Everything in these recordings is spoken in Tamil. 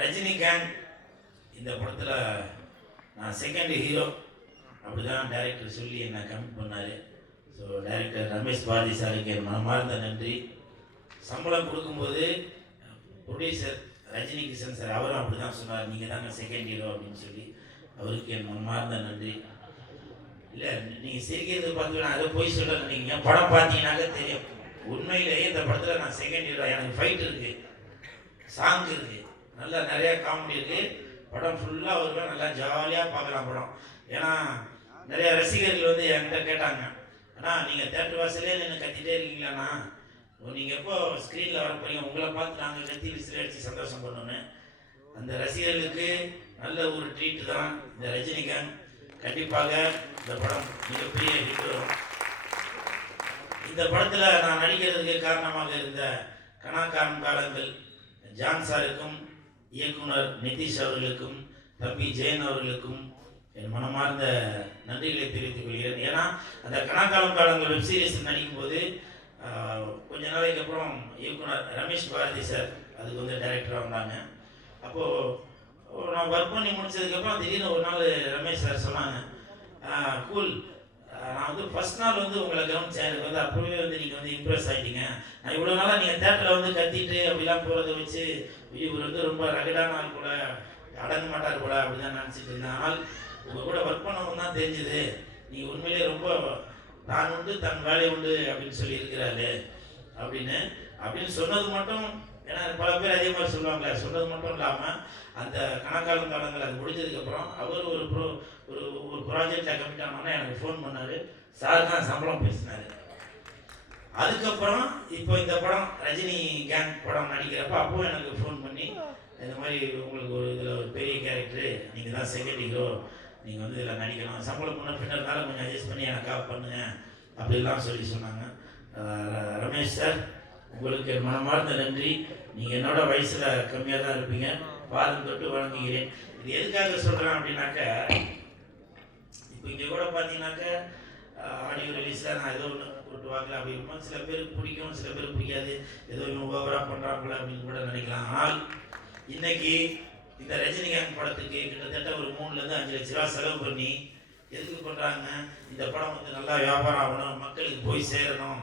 ரஜினி கேங் இந்த படத்தில் நான் செகண்ட் ஹீரோ அப்படி தான் டைரக்டர் சொல்லி என்னை கமிட் பண்ணார். ஸோ டைரக்டர் ரமேஷ் பாரதி சாருக்கு என் மனமார்ந்த நன்றி. சம்பளம் கொடுக்கும்போது ப்ரொடியூசர் ரஜினி கிஷன் சார் அவரும் அப்படி தான் சொன்னார், நீங்கள் தாங்க செகண்ட் ஹீரோ அப்படின்னு சொல்லி. அவருக்கு என் மனமார்ந்த நன்றி. இல்லை நீங்கள் சிரிக்கிறது பார்த்து அதை போய் சொல்ல நினைக்கிங்க, படம் பார்த்தீங்கன்னாக்க தெரியும். உண்மையிலேயே இந்த படத்தில் நான் செகண்ட் ஹீரோ. எனக்கு ஃபைட் இருக்குது, சாங் இருக்குது, நல்லா நிறையா காமெடி இருக்குது. படம் ஃபுல்லாக வருவேன், நல்லா ஜாலியாக பார்க்கலாம் படம். ஏன்னா நிறைய ரசிகர்கள் வந்து என்கிட்ட கேட்டாங்க, ஆனால் நீங்கள் தேட்டர் வாசலே நின்று கத்திட்டே இருக்கீங்களாண்ணா, நீங்கள் எப்போ ஸ்க்ரீனில் வர போகிறீங்க, உங்களை பார்த்து நாங்கள் கத்தி விசில் அடித்து சந்தோஷம் பண்ணோன்னு. அந்த ரசிகர்களுக்கு நல்ல ஒரு ட்ரீட்டு தான் இந்த ரஜினிகாந்த். கண்டிப்பாக இந்த படம் மிகப்பெரிய ஹிட் வரும். இந்த படத்தில் நான் நடிக்கிறதுக்கு காரணமாக இருந்த கணக்காரம் காலங்கள் ஜான் சாருக்கும் இயக்குனர் நிதிஷ் அவர்களுக்கும் தம்பி ஜெயன் அவர்களுக்கும் என் மனமார்ந்த நன்றிகளை தெரிவித்துக் கொள்கிறேன். ஏன்னா அந்த கணக்காலம் காலங்கள் வெப் சீரிஸ் நடிக்கும்போது கொஞ்ச நாளைக்கு அப்புறம் இயக்குனர் ரமேஷ் பாரதி சார் அதுக்கு வந்து டைரக்டராக வந்தாங்க. அப்போது நான் ஒர்க் பண்ணி முடிச்சதுக்கப்புறம் திடீர்னு ஒரு நாள் ரமேஷ் சார் சொன்னாங்க, கூல் நான் வந்து ஃபஸ்ட் நாள் வந்து உங்களை கவனிச்சேன், எனக்கு வந்து அப்போவே வந்து நீங்கள் வந்து இம்ப்ரெஸ் ஆகிட்டீங்க. நான் இவ்வளோ நாளாக நீங்கள் தேட்டரில் வந்து கத்திட்டு அப்படிலாம் போகிறத வச்சு இவர் வந்து ரொம்ப ரகடான ஆள் கூட, அடங்க மாட்டார் கூட அப்படி தான் நினச்சிட்டு இருந்தேன். ஆனால் உங்கள் கூட ஒர்க் பண்ணவும் தான் தெரிஞ்சுது, நீங்கள் உண்மையிலே ரொம்ப தான் உண்டு தன் வேலை உண்டு அப்படின்னு சொல்லி இருக்கிறாரு அப்படின்னு சொன்னது மட்டும். ஏன்னா பல பேர் அதே மாதிரி சொல்லுவாங்களே, சொன்னது மட்டும் இல்லாமல் அந்த கணக்காலம் காலங்கள் அது முடிஞ்சதுக்கப்புறம் அவர் ஒரு ப்ராஜெக்டில் கமிட் ஆனோன்னா எனக்கு ஃபோன் பண்ணார், சார் தான் சம்பளம் பேசினார். அதுக்கப்புறம் இப்போ இந்த படம் ரஜினி கேங் படம் நடிக்கிறப்ப அப்போவும் எனக்கு ஃபோன் பண்ணி, இந்த மாதிரி உங்களுக்கு ஒரு இதில் ஒரு பெரிய கேரக்டரு, நீங்கள் தான் செகண்ட் ஹீரோ, நீங்கள் வந்து இதில் நடிக்கணும், சம்பளம் முன்ன பின்னர்னால கொஞ்சம் அட்ஜஸ்ட் பண்ணி எனக்காக பண்ணுங்க அப்படிலாம் சொல்லி சொன்னாங்க. ரமேஷ் சார் உங்களுக்கு என் மனமார்ந்த நன்றி. நீங்கள் என்னோட வயசில் கம்மியாக தான் இருப்பீங்க, பாதம் தொட்டு வழங்குகிறேன். இது எதுக்காக சொல்கிறேன் அப்படின்னாக்க, இப்போ இங்கே கூட பார்த்தீங்கன்னாக்க ஆடியோ ரிலீஸில் நான் ஏதோ ஒன்று போட்டு வாங்கலாம் அப்படி இருக்கும். சில பேருக்கு பிடிக்கும், சில பேருக்கு பிடிக்காது, ஏதோ இவங்க ஓவராக பண்ணுறாங்களா அப்படின்னு கூட நினைக்கலாம். ஆனால் இன்னைக்கு இந்த ரஜினிகாந்த் படத்துக்கு கிட்டத்தட்ட ஒரு 3 to 5 லட்ச ரூபா செலவு பண்ணி எதுக்கு பண்ணுறாங்க, இந்த படம் வந்து நல்லா வியாபாரம் ஆகணும், மக்களுக்கு போய் சேரணும்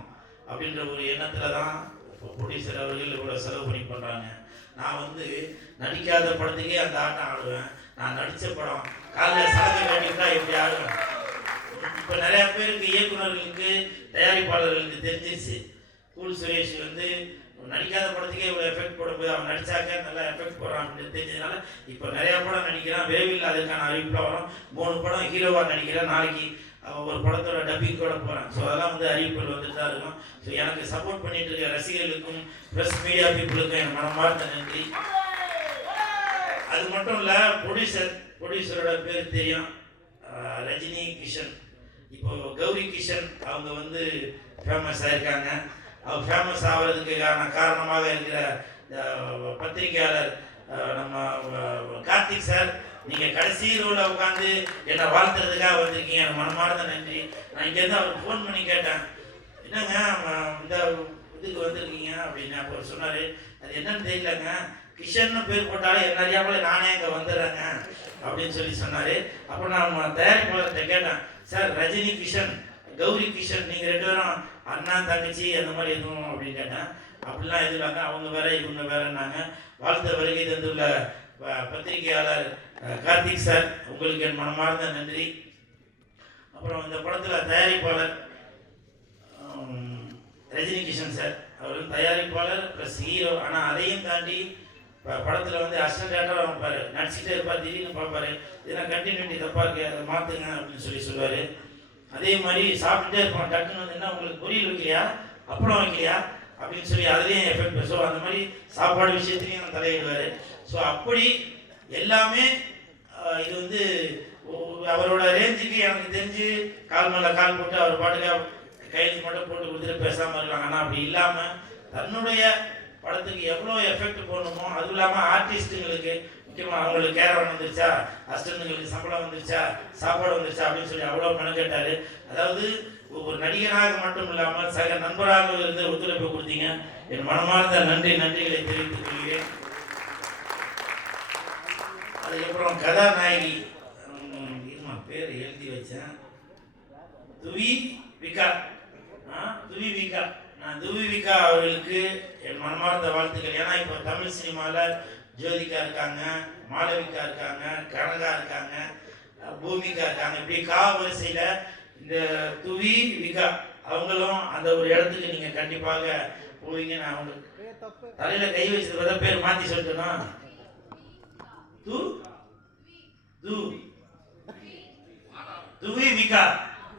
அப்படின்ற ஒரு எண்ணத்தில் தான் ப்ரொடியூசர் அவர்கள் இவ்வளோ செலவு பண்ணி பண்ணுறாங்க. நான் வந்து நடிக்காத படத்துக்கே அந்த ஆட்டம் ஆடுவேன். நான் நடித்த படம் காலையில் சலகை வேண்டிட்டா எப்படி ஆடுவேன். இப்போ நிறையா பேருக்கு இயக்குநர்களுக்கு தயாரிப்பாளர்களுக்கு தெரிஞ்சிருச்சு, கூல் சுரேஷ் வந்து நடிக்காத படத்துக்கே இவ்வளோ எஃபெக்ட் போடும்போது அவன் நடித்தாக்க நல்லா எஃபெக்ட் போடுறான் அப்படின்னு தெரிஞ்சதுனால இப்போ நிறையா படம் நடிக்கிறான். விரைவில் அதற்கான அறிவிப்பில் வரும். 3 படம் ஹீரோவாக நடிக்கிறேன், நாளைக்கு ஒரு படத்தோட டப்பிங் கூட போகிறேன். ஸோ அதெல்லாம் வந்து அறிவிப்புகள் வந்துட்டு தான் இருக்கும். ஸோ எனக்கு சப்போர்ட் பண்ணிட்டு இருக்க ரசிகர்களுக்கும் ப்ரெஸ் மீடியா பீப்புளுக்கும் என் மனமார்ந்த நன்றி. அது மட்டும் இல்லை, ப்ரொடியூசரோட பேர் தெரியும், ரஜினி கிஷன். இப்போ கௌரி கிஷன் அவங்க வந்து ஃபேமஸ் ஆகிருக்காங்க. அவர் ஃபேமஸ் ஆகிறதுக்கான காரணமாக இருக்கிற பத்திரிகையாளர் நம்ம கார்த்திக் சார், நீங்கள் கடைசி ரோவில் உட்காந்து என்னை வாழ்த்துறதுக்காக வந்திருக்கீங்க, எனக்கு மனமார்ந்த நன்றி. நான் இங்கேருந்து அவருக்கு ஃபோன் பண்ணி கேட்டேன், என்னங்க இந்த இதுக்கு வந்திருக்கீங்க அப்படின்னு. அப்போ சொன்னார், அது என்னன்னு தெரியலங்க, கிஷன்னு பேர் போட்டாலும் என்ன அறியாமல் நானே இங்கே வந்துடுறேங்க அப்படின்னு சொல்லி சொன்னார். அப்போ நான் தயாரிப்பாளர்கிட்ட கேட்டேன், சார் ரஜினி கிஷன் கௌரி கிஷன் நீங்கள் 2 பேரும் அண்ணா தங்கச்சி அந்த மாதிரி எதுவும் அப்படின்னு கேட்டேன். அப்படிலாம் எதுவாங்க, அவங்க வேற இவங்க வேறன்னாங்க. வாழ்த்த வருகை தந்துள்ள பத்திரிகையாளர் கார்த்திக் சார், உங்களுக்கு என் மனமார்ந்த நன்றி. அப்புறம் இந்த படத்தில் தயாரிப்பாளர் ரஜினி கிஷன் சார், அவர் தயாரிப்பாளர் ப்ளஸ் ஹீரோ. ஆனால் அதையும் தாண்டி படத்தில் வந்து அசிஸ்டன்ட் டேரக்டராக வைப்பார், நடிச்சுட்டே இருப்பார், திடீர்னு பார்ப்பார், இதெல்லாம் கண்டினியூட்டி தப்பாக இருக்குது, அதை மாற்றுங்க அப்படின்னு சொல்லுவார். அதே மாதிரி சாப்பிட்டுட்டே இருப்பான், டக்குன்னு வந்து என்ன உங்களுக்கு பொரியல் வைக்கலையா, அப்பளம் வைக்கலையா அப்படின்னு சொல்லி அதுலேயும் எஃபெக்ட். ஸோ அந்த மாதிரி சாப்பாடு விஷயத்துலையும் தலையிடுவார். ஸோ அப்படி எல்லாமே இது வந்து அவரோட ரேஞ்சுக்கு எனக்கு தெரிஞ்சு கால் மேலே கால் போட்டு அவர் பாட்டுக்கு கையெழுத்து மட்டும் போட்டு கொடுத்துட்டு பேசாமல் இருக்கலாம். ஆனால் அப்படி இல்லாமல் தன்னுடைய படத்துக்கு எவ்வளோ எஃபெக்ட் போடணுமோ, அதுவும் இல்லாமல் ஆர்டிஸ்ட்டுங்களுக்கு முக்கியமாக அவங்களுக்கு கேரவன் வந்துருச்சா, அசிஸ்டன்ட்டுங்களுக்கு சம்பளம் வந்துருச்சா, சாப்பாடு வந்துருச்சா அப்படின்னு சொல்லி அவ்வளோ மெனக்கேட்டார். அதாவது ஒரு நடிகராக மட்டும் இல்லாமல் சக நண்பராக இருந்து ஒத்துழைப்பு கொடுத்தீங்க. என் மனமார்ந்த நன்றிகளை தெரிவித்துக் கொள்கிறேன். அதுக்கப்புறம் கதாநாயகி இருமா பேர் எழுதி வச்சேன், துவி விகா. துவி விகா, நான் துவி விகா அவர்களுக்கு என் மனமார்ந்த வாழ்த்துக்கள். ஏன்னா இப்போ தமிழ் சினிமாவில் ஜோதிகா இருக்காங்க, மாளவிகா இருக்காங்க, கனகா இருக்காங்க, பூமிகா இருக்காங்க. இப்படி வரிசையில் இந்த துவி விகா அவங்களும் அந்த ஒரு இடத்துக்கு நீங்கள் கண்டிப்பாக போவீங்க. நான் அவங்களுக்கு தலையில் கை வச்சது பேர் மாற்றி சொல்லிட்டேன்னா துவி விகா,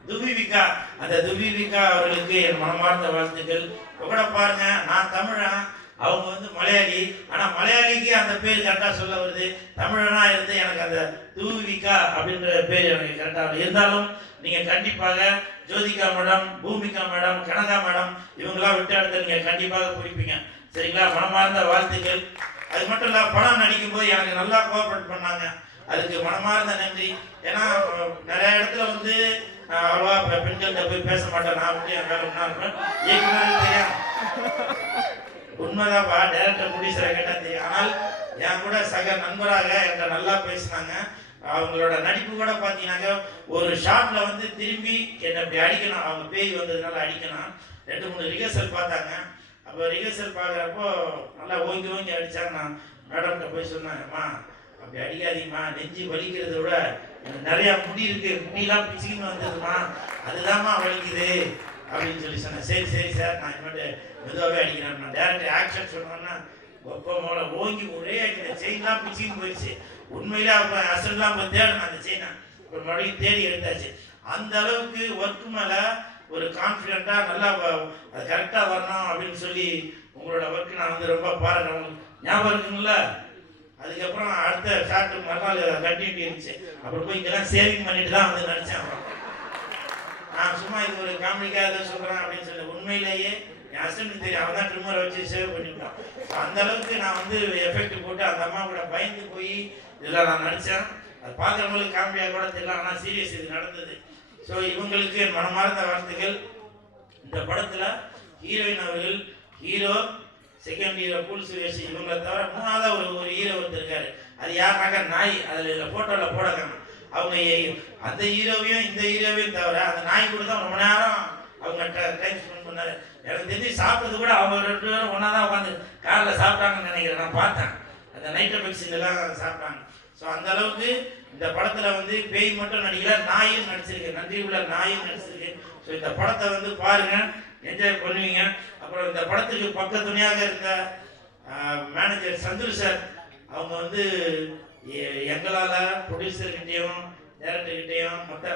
துவி விகா, அந்த துவி விகா அவர்களுக்கு என் மனமார்ந்த வாழ்த்துக்கள். கூட பாருங்க, நான் தமிழன், அவங்க வந்து மலையாளி. ஆனால் மலையாளிக்கு அந்த பேர் கரெக்டாக சொல்ல வருது, தமிழனா இருந்து எனக்கு அந்த துவிகா அப்படின்ற பேர் எனக்கு கரெக்டாக வருது. இருந்தாலும் நீங்கள் கண்டிப்பாக Jyothika madam, Bhumika madam, Kanaka madam இவங்களாம் விட்டு இடத்துல நீங்கள் கண்டிப்பாக குறிப்பீங்க. சரிங்களா? மனமார்ந்த வாழ்த்துக்கள். அது மட்டும் இல்லை, படம் நடிக்கும்போது எனக்கு நல்லா கோஆப்ரேட் பண்ணாங்க, அதுக்கு மனமார்ந்த நன்றி. ஏன்னா நிறைய இடத்துல வந்து அவ்வளோவா பெண்கள்கிட்ட போய் பேச மாட்டேன், நான் வந்து என் வேலை ஒன்றா இருப்பேன். இயக்குனர் தெரியும், உண்மைதான்ப்பா, டைரக்டர் ப்ரொடியூசரை கேட்டால் தெரியும். ஆனால் என் கூட சக நண்பராக என்கிட்ட நல்லா பேசினாங்க. அவங்களோட நடிப்பு கூட பார்த்தீங்கன்னாக்க ஒரு ஷாட்டில் வந்து திரும்பி என்னை அப்படி அடிக்கணும், அவங்க பேய் வந்ததுனால அடிக்கணும். 2-3 ரிஹர்சல் பார்த்தாங்க. அப்போ ரிஹர்சல் பார்க்குறப்போ நல்லா ஓங்கி ஓங்கி அடித்தாங்க. நான் மேடம்கிட்ட போய் சொன்னேன், அம்மா அப்படி அடிக்காதீங்கம்மா, நெஞ்சு வலிக்கிறத விட எனக்கு நிறையா முடி இருக்குது, முடியெல்லாம் பிச்சுக்கின்னு வந்ததுமா, அதுதான்மா வலிக்குது அப்படின்னு சொல்லி சொன்னேன். சரி சரி சார், நான் இனிமேட்டு மெதுவாகவே அடிக்கிறேன். நான் டேரக்டர் ஆக்ஷன் சொன்னோன்னா ஒப்ப மோளை ஓங்கி ஒரே அடிக்கிற செயின்லாம் பிச்சுக்கின்னு போயிடுச்சு. உண்மையிலே அப்போ அசல்லாம் போய் தேடணும் அந்த செயினை, ஒரு மறுபடியும் தேடி எடுத்தாச்சு. அந்த அளவுக்கு ஒர்க்கு மேலே ஒரு கான்ஃபிடென்ட்டாக நல்லா அது கரெக்டாக வரணும் அப்படின்னு சொல்லி உங்களோட ஒர்க்கு நான் வந்து ரொம்ப பாருங்கள். ஞாபகம் இருக்குங்களா? அதுக்கப்புறம் அடுத்த ஷார்ட்டு மறுநாள் கண்டினியூட்டி இருந்துச்சு. அப்புறம் போய் இங்கெல்லாம் சேவிங் பண்ணிட்டு தான் வந்து நினச்சேன். அப்புறம் நான் சும்மா இது ஒரு காமெடிக்காக எதை சொல்கிறேன் அப்படின்னு சொல்லி, உண்மையிலேயே என் ஹஸ்பண்டுக்கு தெரியும், அவன் தான் ட்ரிம்மரை வச்சு சேவ் பண்ணிவிட்டான். அந்த அளவுக்கு நான் வந்து எஃபெக்ட் போட்டு அந்த அம்மா கூட பயந்து போய் இதெல்லாம் நான் நடித்தேன். அது பார்க்குறவங்களுக்கு காமெடியாக கூட தெரியல, ஆனால் சீரியஸ் இது நடந்தது. ஸோ இவங்களுக்கு என் மனமார்ந்த வாழ்த்துக்கள். இந்த படத்தில் ஹீரோயின் அவர்கள், hero, second hero cool Suresh, இவங்களை தவிர மூணாவதாக ஒரு ஹீரோ ஒருத்தருக்காரு. அது யாருனாக்கா நாய், அதில் இதில் ஃபோட்டோவில் போடக்காங்க. அவங்க அந்த ஹீரோவையும் இந்த ஹீரோவையும் தவிர அந்த நாய் கூட தான் ரொம்ப நேரம் அவங்க டைம் ஸ்பெண்ட் பண்ணாரு. எனக்கு தெரிஞ்சு சாப்பிட்றது கூட அவங்க 2 பேரும் ஒன்றா தான் உட்காந்து காரில் சாப்பிட்டாங்கன்னு நினைக்கிறேன். நான் பார்த்தேன், அந்த நைட் எஃபெக்ட்ஸிங்கெல்லாம் சாப்பிட்டாங்க. ஸோ அந்த அளவுக்கு இந்த படத்தில் வந்து பேய் மட்டும் நடிக்கல, நாயும் நடிச்சிருக்கு, நன்றி உள்ள நாயும் நடிச்சிருக்கு. ஸோ இந்த படத்தை வந்து பாருங்கள், என்ஜாய் பண்ணுவீங்க. அப்புறம் இந்த படத்துக்கு பக்கத்துணையாக இருந்த மேனேஜர் சந்துரு சார், அவங்க வந்து எங்களால் ப்ரொடியூசர்கிட்டையும் டேரக்டர்கிட்டையும் மற்ற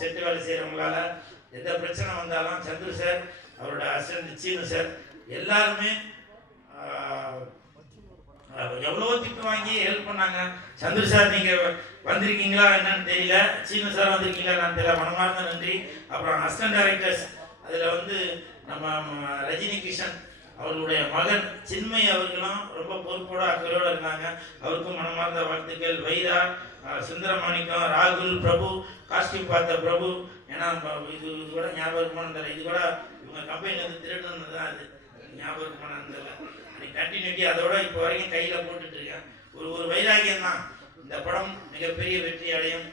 செட்டு வேலை செய்கிறவங்களால எந்த பிரச்சனை வந்தாலும் சந்துரு சார், அவரோட அசிஸ்டன்ட் சீனு சார் எல்லாருமே எவ்வளோ திட்டு வாங்கி ஹெல்ப் பண்ணாங்க. சந்துரு சார் நீங்கள் வந்திருக்கீங்களா என்னன்னு தெரியல, சீனு சார் வந்திருக்கீங்களா என்னன்னு தெரியல, மனமார்ந்த நன்றி. அப்புறம் அசிஸ்டன்ட் டைரக்டர்ஸ், அதில் வந்து நம்ம ரஜினி கிஷன் அவர்களுடைய மகன் சின்மய் அவர்களும் ரொம்ப பொறுப்போடு அக்கறையோடு இருந்தாங்க, அவருக்கும் மனமார்ந்த வாழ்த்துக்கள். வைரா, சுந்தரமாணிக்கம், ராகுல், பிரபு, காஸ்டியூம் பார்த்த பிரபு, ஏன்னா இது கூட ஞாபகம் இருக்குமானு, இது கூட இவங்க கம்பெனிலேருந்து திருடுனது தான், அது ஞாபகம் இருக்குமானு தெரியல. கண்டினியூட்டி அதோட இப்போ வரைக்கும் கையில் போட்டுட்ருக்கேன். ஒரு வைராகியம் தான். இந்த படம் மிகப்பெரிய வெற்றி அடையும்.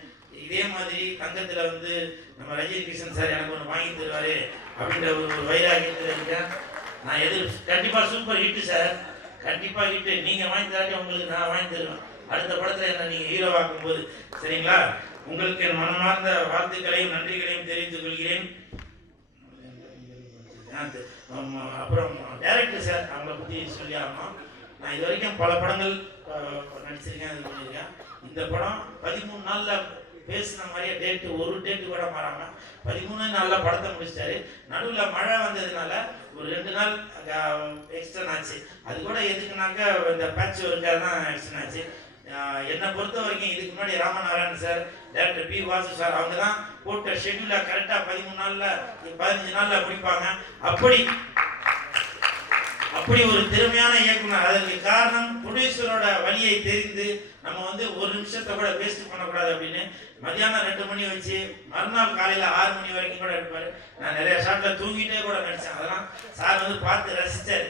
இதே மாதிரி தங்கத்தில் வந்து நம்ம ரஜினி கிருஷ்ணன் சார் எனக்கு ஒன்று வாங்கி தருவார் அப்படின்ற ஒரு வைராகியத்தில் இருக்கேன். நான் கண்டிப்பாக சூப்பர் ஹிட்டு சார், கண்டிப்பாக ஹிட்டு. நீங்கள் வாங்கி தராட்டி உங்களுக்கு நான் வாங்கி தருவேன் அடுத்த படத்தில் என்ன நீங்கள் ஹீரோவாக்கும் போது. சரிங்களா? உங்களுக்கு என் மனமார்ந்த வாழ்த்துக்களையும் நன்றிகளையும் தெரிவித்துக் கொள்கிறேன். அப்புறம் டைரக்டர் சார், அவங்கள பற்றி சொல்லி ஆகணும். நான் இது வரைக்கும் பல படங்கள் நடிச்சிருக்கேன், இது பண்ணியிருக்கேன். இந்த படம் 13 நாளில் பேசின மாதிரியே ஒரு டேட்டு கூட மாறாமல் 13 நாளில் படத்தை முடிச்சிட்டாரு. நடுவில் மழை வந்ததுனால ஒரு 2 நாள் எக்ஸ்டன் ஆச்சு. அது கூட எதுக்குனாக்கா இந்த பேட்ச் ஒர்க்காக தான் எக்ஸ்டன் ஆச்சு. என்னை பொறுத்த வரைக்கும் இதுக்கு முன்னாடி Ramanarayanan sir, director P Vasu sir, அவங்க தான் போட்ட ஷெட்யூலை கரெக்டாக 13 நாளில் 15 நாளில் முடிப்பாங்க. அப்படி ஒரு திறமையான இயக்குனர். அதற்கு காரணம் ப்ரொடியூசரோட வழியை தெரிந்து நம்ம வந்து ஒரு நிமிஷத்தை கூட வேஸ்ட் பண்ணக்கூடாது அப்படின்னு மதியானம் 2 மணி வச்சு மறுநாள் காலையில் 6 மணி வரைக்கும் கூட எடுப்பார். நான் நிறைய ஷாட்டில் தூங்கிட்டே கூட நடித்தேன். அதெல்லாம் சார் வந்து பார்த்து ரசித்தார்.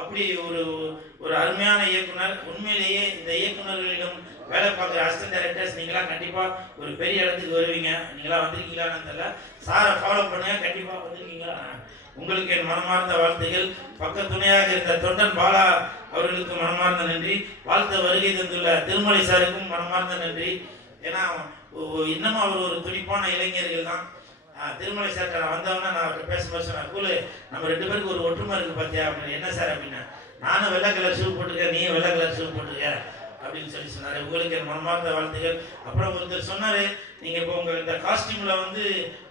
அப்படி ஒரு ஒரு அருமையான இயக்குனர். உண்மையிலேயே இந்த இயக்குனர்களிடம் வேலை பார்க்குற அசிஸ்டன்ட் டைரக்டர்ஸ் நீங்களாம் கண்டிப்பாக ஒரு பெரிய இடத்துக்கு வருவீங்க. நீங்களாம் வந்திருக்கீங்களான்னு தெரியல. சாரை ஃபாலோ பண்ணுங்க, கண்டிப்பாக வந்திருக்கீங்களா? உங்களுக்கு என் மனமார்ந்த வாழ்த்துகள். பக்க துணையாக இருந்த தொண்டன் பாலா அவர்களுக்கு மனமார்ந்த நன்றி. வாழ்த்த வருகை தந்துள்ள திருமலை சாருக்கும் மனமார்ந்த நன்றி. ஏன்னா இன்னமும் அவர் ஒரு துடிப்பான இளைஞர்கள் தான். திருமலை சார் நான் வந்தவொன்னே நான் அவர்கிட்ட பேசும்போது சொன்னேன், கூலு நம்ம 2 பேருக்கு ஒரு ஒற்றுமை இருக்குது பார்த்தியா அப்படின்னு. என்ன சார் அப்படின்னா, நானும் வெள்ளை கலர் ஷூ போட்டிருக்கேன், நீயும் வெள்ளை கலர் ஷூ போட்டிருக்க அப்படின்னு சொல்லி சொன்னார். உங்களுக்கு என் மனமார்ந்த வாழ்த்துகள். அப்புறம் ஒருத்தர் சொன்னார், நீங்கள் இப்போ உங்கள் இந்த காஸ்டியூமில் வந்து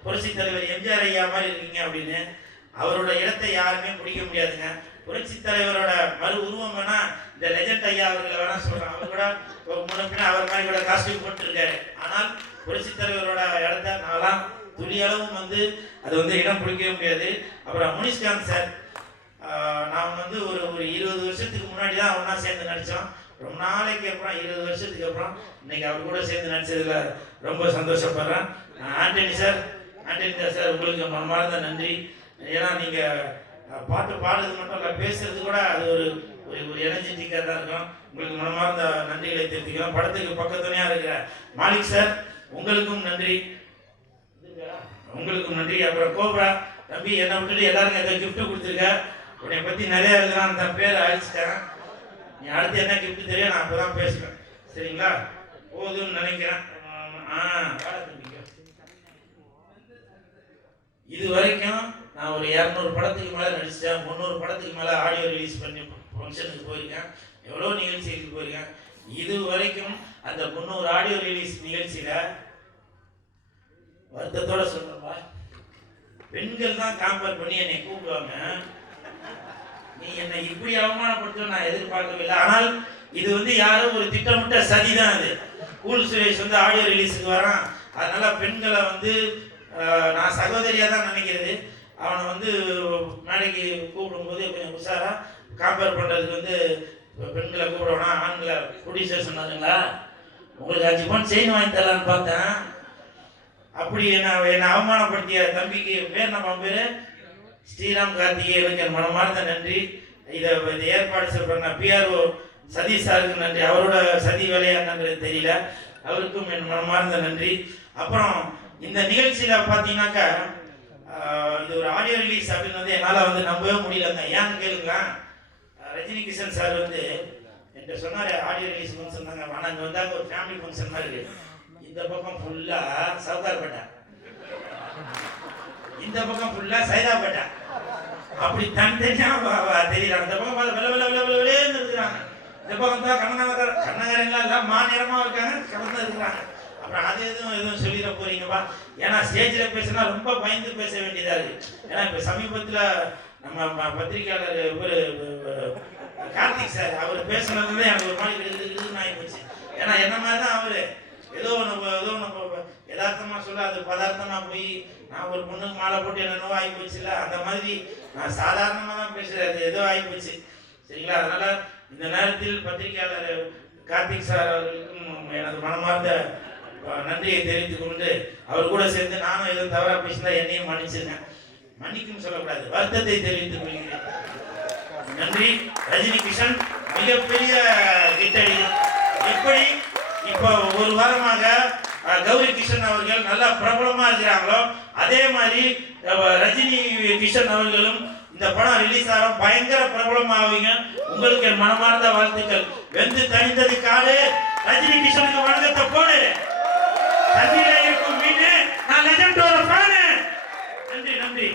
புரட்சி தலைவர் எம்ஜிஆர் ஐயா மாதிரி இருக்கீங்க அப்படின்னு. அவரோட இடத்தை யாருமே பிடிக்க முடியாதுங்க. புரட்சி தலைவரோட மறு உருவம் வேணா இந்த லெஜண்ட் ஐயா அவர்களை வேணா சொல்கிறாங்க. அவர் கூட முன்னப்பின அவர் மாதிரி கூட காஸ்டியூம் போட்டுருக்காரு. ஆனால் புரட்சி தலைவரோட இடத்த நான்லாம் துளி அளவும் வந்து அது வந்து இடம் பிடிக்கவே முடியாது. அப்புறம் முனிஷ்காந்த் சார், நான் வந்து ஒரு 20 வருஷத்துக்கு முன்னாடி தான் ஒன்றா சேர்ந்து நடித்தோம். ரொம்ப நாளைக்கு அப்புறம் 20 வருஷத்துக்கு அப்புறம் இன்னைக்கு அவர் கூட சேர்ந்து நடிச்சதுல ரொம்ப சந்தோஷப்படுறேன். ஆண்டனி சார் உங்களுக்கு மனமார்ந்த நன்றி. ஏன்னா நீங்கள் பாட்டு பாடுறது மட்டும் இல்லை, பேசுறது கூட அது ஒரு ஒரு எனர்ஜெட்டிக்காக தான் இருக்கும். உங்களுக்கு மனமார்ந்த நன்றிகளை தெரிவிக்கலாம். படத்துக்கு பக்கத்துணையாக இருக்கிற மாலிக் சார் உங்களுக்கும் நன்றி. அப்புறம் கோப்ரா தம்பி, என்னை விட்டுட்டு எல்லாருக்கும் ஏதோ கிஃப்ட் கொடுத்துருக்க. உன்னை பற்றி நிறைய எழுதுறான், அந்த பேரை அழிச்சிட்டேன். நீ அடுத்து என்ன கிஃப்ட் தெரியும், நான் அப்போ தான் பேசுவேன். சரிங்களா? போதும்னு நினைக்கிறேன். இது வரைக்கும் நான் ஒரு 200 படத்துக்கு மேலே நடிச்சிட்டேன். 300 படத்துக்கு மேலே ஆடியோ ரிலீஸ் பண்ணி ஃபங்க்ஷனுக்கு போயிருக்கேன். எவ்வளோ நிகழ்ச்சிகளுக்கு போயிருக்கேன். இது வரைக்கும் அந்த 300 ஆடியோ ரிலீஸ் நிகழ்ச்சியில் வருத்தத்தோட சொல்றப்பா, பெண்கள் தான் காம்பேர் பண்ணி என்னை கூப்பிடுவாங்க. நீ என்னை இப்படி அவமானப்படுத்த நான் எதிர்பார்க்கவே இல்லை. ஆனால் இது வந்து யாரோ ஒரு திட்டமிட்ட சதி தான். அது கூல் சுரேஷ் வந்து ஆடியோ ரிலீஸுக்கு வரான். அதனால பெண்களை வந்து நான் சகோதரியாக தான் நினைக்கிறது. அவனை வந்து மேடைக்கு கூப்பிடும்போது கொஞ்சம் உஷாரா காம்பேர் பண்ணுறதுக்கு வந்து பெண்களை கூப்பிடுவானா ஆண்களை ப்ரொடியூசர் சொன்னாருங்களா, உங்களுக்கு 5 பவுன் செயின் வாங்கி தரலான்னு பார்த்தேன். அப்படி என்னை அவமானப்படுத்திய தம்பிக்கு பேர் நம்ம பேர் ஸ்ரீராம் கார்த்திகேயனுக்கு என் மனமார்ந்த நன்றி. இதை ஏற்பாடு பண்ண பிஆர்ஓ சதீஷ் சாருக்கு நன்றி. அவரோட சதி வேலையானது தெரியல, அவருக்கும் என் மனமார்ந்த நன்றி. அப்புறம் இந்த நிகழ்ச்சியில் பார்த்தீங்கன்னாக்கா இது ஒரு ஆடியோ ரிலீஸ் அப்படின்னு வந்து என்னால் வந்து நம்பவே முடியலங்க. ஏன்னு கேளுங்களேன், ரஜினி கிஷன் சார் வந்து என்கிட்ட சொன்னார் ஆடியோ ரிலீஸ் ஃபங்க்ஷன் தாங்க. ஆனால் இங்கே வந்தாங்க ஒரு ஃபேமிலி ஃபங்க்ஷன் மாதிரி இருக்குது. இந்த பக்கம் ஃபுல்லாக சவுகார்பேட்டை, இந்த பக்கம் ஃபுல்லாக சைதாப்பேட்டை, அப்படி தனித்தனியாக தெரியறாங்க. இந்த பக்கம் பார்த்து வெள்ள வெள்ள வெள்ள வெள்ள வெள்ளேன்னு இருக்கிறாங்க. இந்த பக்கம் தான் கண்ணகாரங்களா எல்லாம் மாநிலமாக இருக்காங்க, கலந்து இருக்கிறாங்க. அப்புறம் அது எதுவும் சொல்லிட போறீங்கப்பா. ஏன்னா ஸ்டேஜில் பேசினா ரொம்ப பயந்து பேச வேண்டியதாக இருக்குது. ஏன்னா இப்போ சமீபத்தில் நம்ம பத்திரிகையாளர் ஒரு கார்த்திக் சார் அவர் பேசுனது எனக்கு ஒரு மாதிரி இருக்குன்னு ஆகி போச்சு. ஏன்னா என்ன மாதிரி தான் அவர் ஏதோ ஒன்று யதார்த்தமாக சொல்ல அது பதார்த்தமாக போய் நான் ஒரு பொண்ணுக்கு மாலை போட்டு என்னென்னவோ ஆகி போச்சுல்ல, அந்த மாதிரி நான் சாதாரணமாக தான் பேசுகிறேன். அது ஏதோ ஆகி போச்சு. சரிங்களா? அதனால் இந்த நேரத்தில் பத்திரிகையாளர் கார்த்திக் சார் அவர்களுக்கும் எனது மனமார்ந்த நன்றியை தெரிவித்துக் கொண்டு அவர் கூட சேர்ந்து நானும் எதுவும் தவறாக பேசினா என்னையும் மன்னிச்சிருக்கேன். மன்னிக்கும் சொல்லக்கூடாது, வருத்தத்தை தெரிவித்துக் கொள்கிறேன். நன்றி. ரஜினி கிஷன் மிகப்பெரிய கிட்டடி. எப்படி இப்போ ஒரு வாரமாக கௌரி கிஷன் அவர்கள் நல்லா பிரபலமா இருக்கிறாங்களோ அதே மாதிரி ரஜினி கிஷன் அவர்களும் இந்த படம் ரிலீஸ் ஆகும் பயங்கர பிரபலமாவீங்க. உங்களுக்கு என் மனமார்ந்த வாழ்த்துக்கள். வெந்து தனிந்தது காடு. ரஜினி கிஷனுக்கு வணக்கத்தை போடு. தண்ணியில இருக்கும் மீன் நான் லெஜண்டோட ஃபேன். நன்றி.